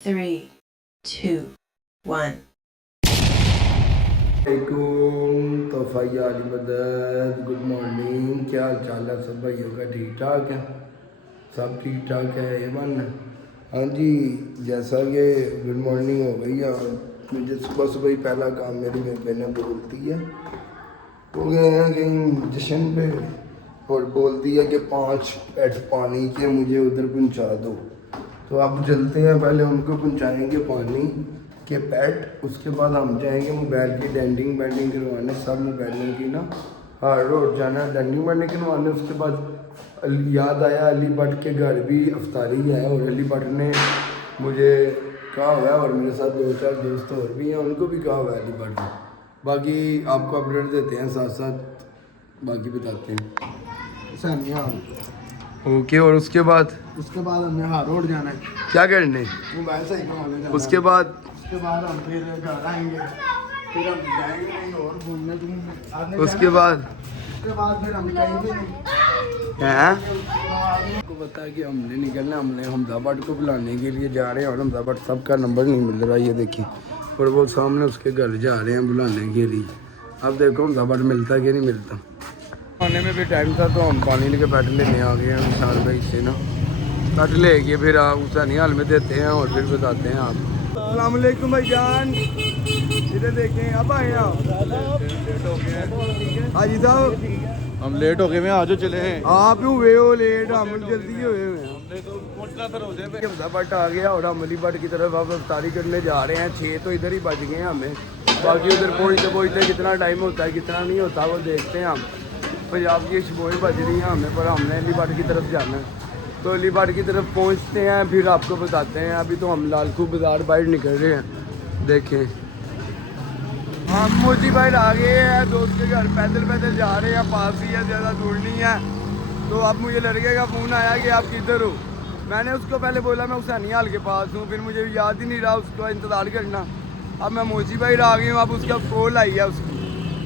3, 2, 1. तोफ़ैया अली मदद, good morning. क्या हाल चाल है सब भाइयों का? ठीक ठाक है, सब ठीक ठाक है एवन। हाँ जी, जैसा कि गुड मॉर्निंग हो गई है, मुझे सुबह सुबह ही पहला काम मेरी बेबे ने बोलती है, वो गए हैं कहीं जश्न पे और बोल दिया कि 5 पैट पानी के मुझे उधर पहुंचा दो। तो अब चलते हैं, पहले उनको पहुंचाएंगे पानी के पैट, उसके बाद हम जाएंगे मोबाइल की डेंटिंग बेंडिंग करवाने, सब मोबाइलों की ना हार रोड जाना है डेंटिंग बेंडिंग करवाने। उसके बाद याद आया अली भट्ट के घर भी अफ्तारी है और अली भट्ट ने मुझे कहा हुआ है और मेरे साथ 2-4 दोस्त और भी हैं, उनको भी कहा हुआ है अली भट्ट ने। बाकी आपको अपडेट देते हैं, साथ साथ बाकी बताते हैं। ओके, और उसके बाद हमें हार रोड जाना है, क्या करने? मोबाइल सही करवाने जाना है। उसके बाद हम फिर घर आएंगे, फिर हम जाएंगे कहीं और घूमने घूमने। उसके बाद फिर हम कहीं भी नहीं। हैं? आपको पता है कि हमने निकलना, हमने हमदाबाद को बुलाने के लिए जा रहे हैं और हमदाबाद सबका नंबर नहीं मिल रहा, ये देखिए। और वो सामने उसके घर जा रहे हैं बुलाने के लिए। अब देखो हमदाबाद मिलता कि नहीं मिलता। आने में भी टाइम था तो हम पानी लेके बैठ लेने आ गए हैं विशाल भाई से ना। बैठ लेके फिर उस हाल में देते हैं और फिर बताते हैं आप। अस्सलाम वालेकुम भाईजान, इधर देखें, अब आए आप। हाजी साहब, हम लेट हो गए हैं, आज चले हैं। आप हुए हो लेट, हम जल्दी हुए हैं। हमने तो पहुंचना था रोजे पे। हमदाबाद आ गया और हम अलीबाड़ की तरफ अब अफ्तारी करने जा रहे हैं। 6 तो इधर ही बज गए हैं हमें, बाकी उधर पहुँचते पहुँचते कितना टाइम होता है कितना नहीं होता वो देखते हैं हम। पंजाब की शबोएँ बज रही हैं हमें, पर हमने अलीबाड़ की तरफ जाना है तो अलीबाड़ की तरफ पहुंचते हैं, फिर आपको बताते हैं। अभी तो हम लालखू बाज़ार बाहर निकल रहे हैं, देखें। हम मोची बाहर आ गए हैं, दोस्त के घर पैदल पैदल जा रहे हैं, पास ही है, ज़्यादा दूर नहीं है। तो अब मुझे लड़के का फ़ोन आया कि आप किधर हो। मैंने उसको पहले बोला मैं हुसैनी हाल के पास हूँ, फिर मुझे याद ही नहीं रहा उसको इंतज़ार करना। अब मैं मोची बाहर आ गई हूँ, अब उसका कॉल आई है उसकी,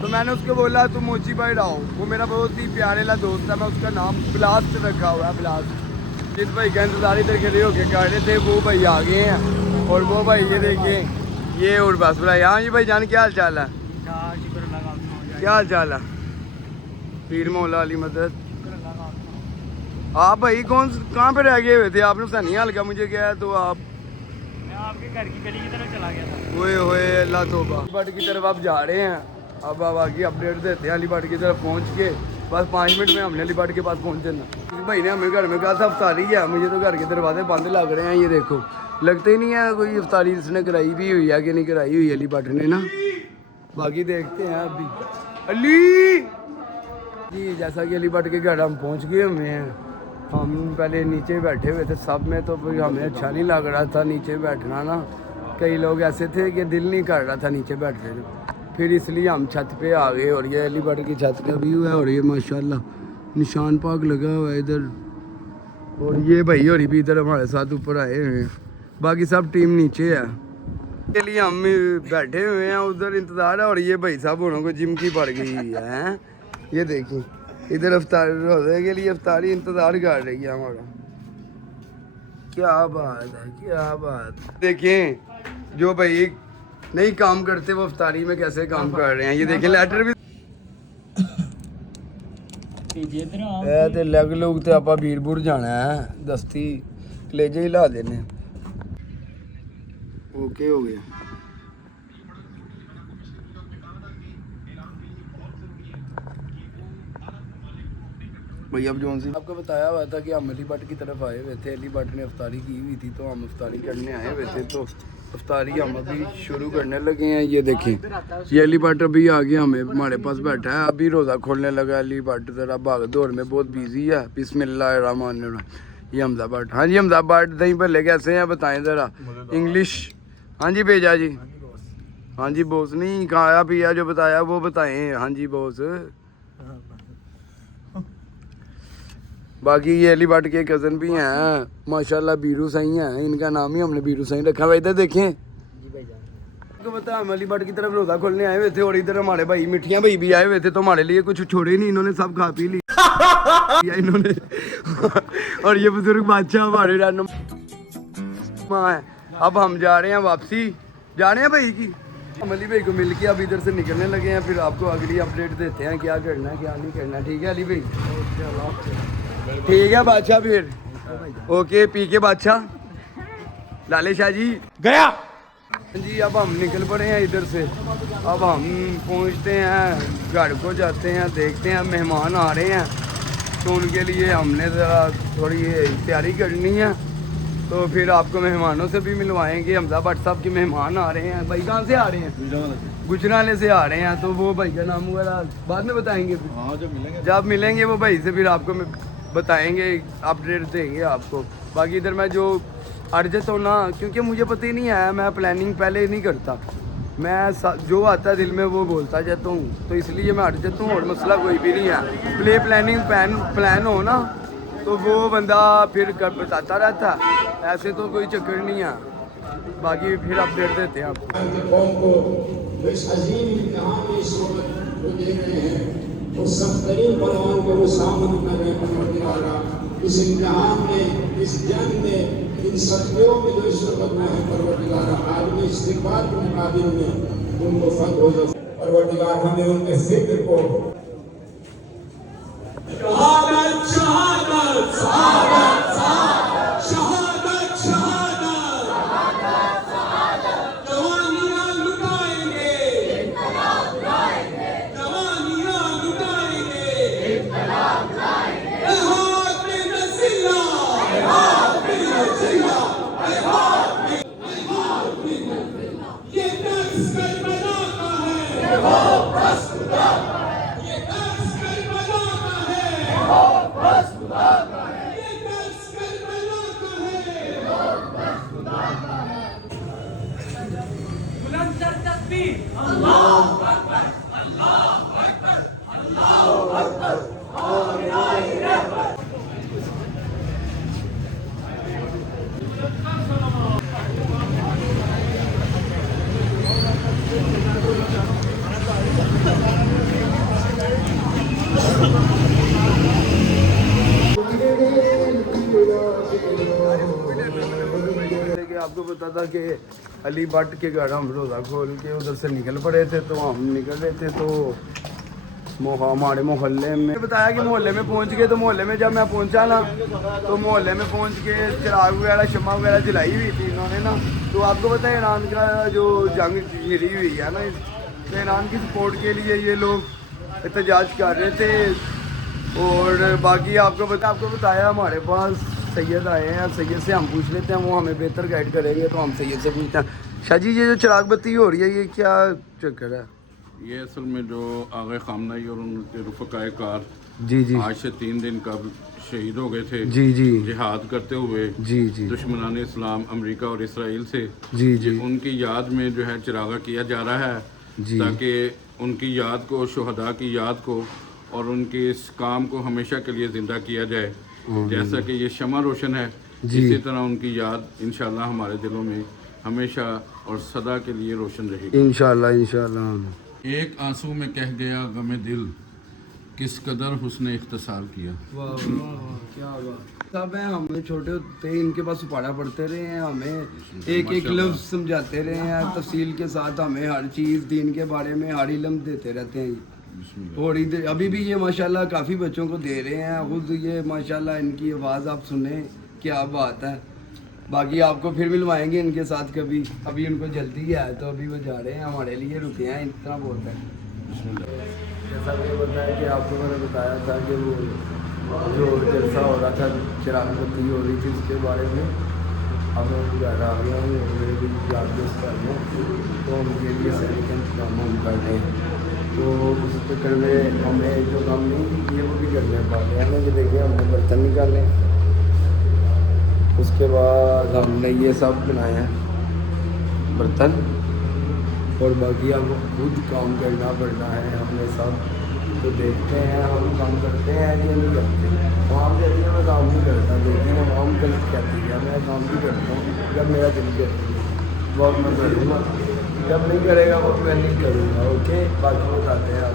तो मैंने उसको बोला तुम मोची बाहर आओ। वो मेरा बहुत ही प्यारे ला दोस्त है, मैं उसका नाम ब्लास्ट रखा हुआ है, ब्लास्ट। जिस भाई का इंतजार इधर खड़े होके कर रहे थे वो भाई आ गए हैं। और वो भाई ये देखें, ये और बस भाई। हाँ जी भाई जान, क्या हाल चाल है? क्या हाल चाल है? पीर मौला अली मदद। आप भाई कहाँ पे रह गए हुए थे? आपने हुसैनी हाल का मुझे क्या है, तो आप? मैं आपके घर की गली की तरफ चला गया था। ओए होए अल्लाह तौबा। अलीबाड़ की तरफ आप जा रहे हैं, अब आगे अपडेट देते हैं। अलीबाड़ की तरफ पहुंच के बस 5 मिनट में हमने अलीबाड़ के पास पहुंच जाना। इस भाई ने हमें घर में कहा था अफ्तारी है, मुझे तो घर के दरवाजे बंद लग रहे हैं, ये देखो। लगते ही नहीं है कोई अफ्तारी इसने कराई भी हुई है कि नहीं कराई हुई अलीबाड़ ने ना। बाकी देखते हैं अभी। अली जी, जैसा कि अलीबाड़ के घर हम पहुँच गए हुए हैं। हम पहले नीचे बैठे हुए थे सब में, तो फिर हमें अच्छा नहीं लग रहा था नीचे बैठना ना। कई लोग ऐसे थे कि दिल नहीं कर रहा था नीचे बैठने का, फिर इसलिए हम छत पे आ गए। और ये अलीबाड़ की छत का व्यू है और ये माशाल्लाह निशान पाक लगा हुआ है इधर। और ये भाई और भी इधर हमारे साथ ऊपर आए हुए हैं, बाकी सब टीम नीचे है। के लिए हम बैठे हुए हैं, उधर इंतज़ार है। और ये भाई साहब उन्होंने को जिम की पड़ गई है, ये देखिए। इधर अफ्तारी रोज़े के लिए अफ्तारी इंतज़ार कर रही है हमारा। क्या बात है, क्या बात। देखें जो भाई नहीं काम करते वो अफ्तारी में कैसे काम कर रहे हैं, ये देखें। लेटर भी ते लग लोग तो आप भीड़ जाना है, दस्ती कलेजे ही ला देने। ओके हो गया भाई। अब जोन सी आपको बताया हुआ था कि हम अलीबाड़ की तरफ आए हुए थे, अलीबाड़ ने अफ्तारी की हुई थी तो हम अफ्तारी करने आए हुए थे। तो अफ्तारी हम अभी शुरू करने लगे हैं, ये देखें। ये अलीबाड़ अभी आ गया, हमें हमारे पास बैठा है, अभी रोज़ा खोलने लगा। अलीबाड़ ज़रा भाग दौड़ में बहुत बिजी है। बिस्मिल्लाहिर्रहमानिर्रहीम। ये हमदाबाद। हाँ जी हमदाबाद दही भल्ले कैसे हैं बताएं ज़रा इंग्लिश। हाँ जी भेजा जी। हाँ जी बॉस, नहीं खाया पिया जो बताया वो बताएं। हाँ जी बॉस। बाकी ये अलीबाड़ के कज़न भी हैं माशाल्लाह, बीरू सही हैं, इनका नाम ही हमने बीरू सही रखा हुआ। इधर देखें, आपको पता हम अलीबाड़ की तरफ रोज़ा खोलने आए हुए थे और इधर हमारे भाई मिठियाँ भाई भी आए हुए थे, तो हमारे लिए कुछ छोड़े नहीं, इन्होंने सब खा पी लिया इन्होंने। और ये बुजुर्ग बादशाह हमारे माँ है, अब हम जा रहे हैं वापसी, जा रहे हैं भाई की। हम अली भाई को मिल के अब इधर से निकलने लगे हैं, फिर आपको अगली अपडेट देते हैं क्या करना है क्या नहीं करना। ठीक है अली भाई? ठीक है बादशाह, फिर ओके पी के बादशाह लाले शाह जी गया जी। अब हम निकल पड़े हैं इधर से, अब हम पहुंचते हैं घर को, जाते हैं देखते हैं मेहमान आ रहे हैं तो उनके लिए हमने ज़रा थोड़ी तैयारी करनी है, तो फिर आपको मेहमानों से भी मिलवाएंगे। हमजा भट्ट साहब के मेहमान आ रहे हैं। भाई कहाँ से आ रहे हैं? गुजराले से आ रहे हैं, तो वो भाई का नाम वगैरह बाद में बताएंगे। जब मिलेंगे वो भाई से फिर आपको बताएंगे, अपडेट देंगे आपको। बाकी इधर मैं जो अर्जत हो ना, क्योंकि मुझे पता ही नहीं है, मैं प्लानिंग पहले नहीं करता, मैं जो आता है दिल में वो बोलता जाता हूँ, तो इसलिए मैं अर्जत हूँ और मसला कोई भी नहीं है। प्लानिंग प्लान हो ना तो वो बंदा फिर कर बताता रहता है, ऐसे तो कोई चक्कर नहीं है। बाकी फिर अपडेट देते हैं आपको। वो सब तरीन परवान को वो सामने कर रहे परवरदिगारा, इस इम्तिहान में, इस जंग में, इन सत्यों में जो इस वक्त में है परवरदिगारा, आज में इस्तिगफार के मुकाबिल में उनको फत हो जाए परवरदिगार। हमें उनके फिक्र को शहादत शहादत शहादत शहादत शहादत जवानियां लुटाएंगे, जवानियां लुटाएंगे, इहाद में नज़ीला, इहाद में नज़ीला, इहाद में नज़ीला। ये दर्स करबला का है, ये दर्स करबला का है, ये दर्स करबला का है। बुलंद तकबीर, अल्लाहु अकबर, अल्लाहु अकबर, अल्लाहु अकबर, और ला इलाहा इल्लल्लाह। आपको पता था कि अली भट्ट के घर हम रोज़ा खोल के उधर से निकल पड़े थे, तो हम निकल रहे थे तो हमारे मोहल्ले में बताया कि मोहल्ले में पहुंच गए। तो मोहल्ले में जब मैं पहुंचा ना, तो मोहल्ले में पहुंच के चिराग वगैरह शम्मा वगैरह जलाई हुई थी इन्होंने ना। तो आपको पता है ईरान का जो जंग छिड़ी हुई है ना, तो ईरान की सपोर्ट के लिए ये लोग एहतजाज कर रहे थे। और बाकी आपको बताया हमारे पास सैयद आए हैं, सैयद से हम पूछ लेते हैं, वो हमें बेहतर गाइड करेंगे। तो हम सैयद से पूछते हैं, शाह जी ये जो चिराग बत्ती हो रही है ये क्या चक्कर है? ये असल में जो आगे खामनाई और उनके रुफ़क़ाए कार जी जी आज से 3 दिन कबल शहीद हो गए थे जी जी जिहाद करते हुए जी जी दुश्मनान इस्लाम अमेरिका और इसराइल से। जी जी उनकी याद में जो है चिरागा किया जा रहा है, ताकि उनकी याद को, शुहदा की याद को और उनके इस काम को हमेशा के लिए ज़िंदा किया जाए। जैसा कि ये शमा रोशन है, इसी तरह उनकी याद इंशाल्लाह हमारे दिलों में हमेशा और सदा के लिए रोशन रहेगी इंशाल्लाह इंशाल्लाह। एक आंसू में कह गया गमे दिल, किस कदर हुस्न इख्तिसार किया। वाह वाह क्या बात। सब है, हमें छोटे होते इनके पास पढ़ा पढ़ते रहे हैं, हमें एक एक लफ्ज़ समझाते रहे हैं तफसील के साथ, हमें हर चीज़ दीन के बारे में हर इल्म देते रहते हैं। और इधर अभी भी ये माशाल्लाह काफ़ी बच्चों को दे रहे हैं खुद। ये माशाल्लाह इनकी आवाज़ आप सुने, क्या बात है। बाकी आपको फिर मिलवाएंगे इनके साथ कभी, अभी उनको जल्दी है तो अभी वो जा रहे हैं, हमारे लिए रुके हैं, इतना बहुत है। जैसा कि बताया कि आपको मैंने बताया था कि वो जो जलसा हो रहा था, चिराग बत्ती हो रही थी, उसके बारे में अब मैं घर आ गया हूँ और मेरे भी याद दोस्त कर रहे तो उनके लिए सही काम हम कर रहे हैं। तो उस चक्कर में हमें जो काम नहीं किए वो भी करने पा रहे हैं। हमें देखिए हमने बर्तन निकाले, उसके बाद हमने ये सब बनाए हैं बर्तन, और बाकी अब खुद काम करना पड़ना है हमें सब। तो देखते हैं हम काम करते हैं या नहीं करते। काम कहती है मैं काम नहीं करता, लेकिन हम गलत कहती है, मैं काम भी करता हूँ जब मेरा दिल कहती है वो मैं करूँगा, जब नहीं करेगा वो मैं नहीं करूँगा। ओके, बाकी बताते हैं आप।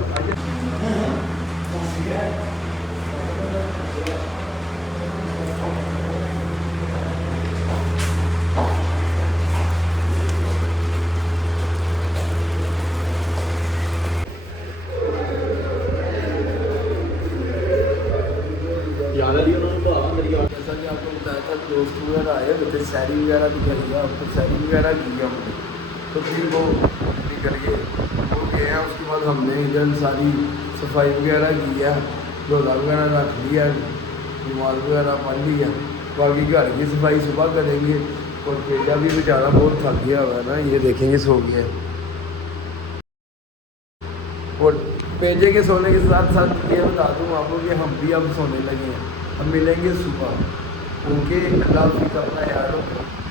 तो सैरी वगैरह भी करी है, तो सैरी वगैरह की है हमने, तो फिर वो निकल गए, वो गए हैं। उसके बाद हमने इधर सारी सफाई वगैरह की है, झोला वगैरह रख लिया, रुमाल वगैरह पढ़ लिया। बाकी घर की सफाई सुबह करेंगे। और बेटा भी बेचारा बहुत थक गया हुआ है ना, ये देखेंगे सो गया। और बेटे के सोने के साथ साथ ये बता दूँ आपको कि हम भी अब सोने लगे हैं। हम मिलेंगे सुबह। ओके, अल्लाह हाफ़िज़, अपना याद रखो।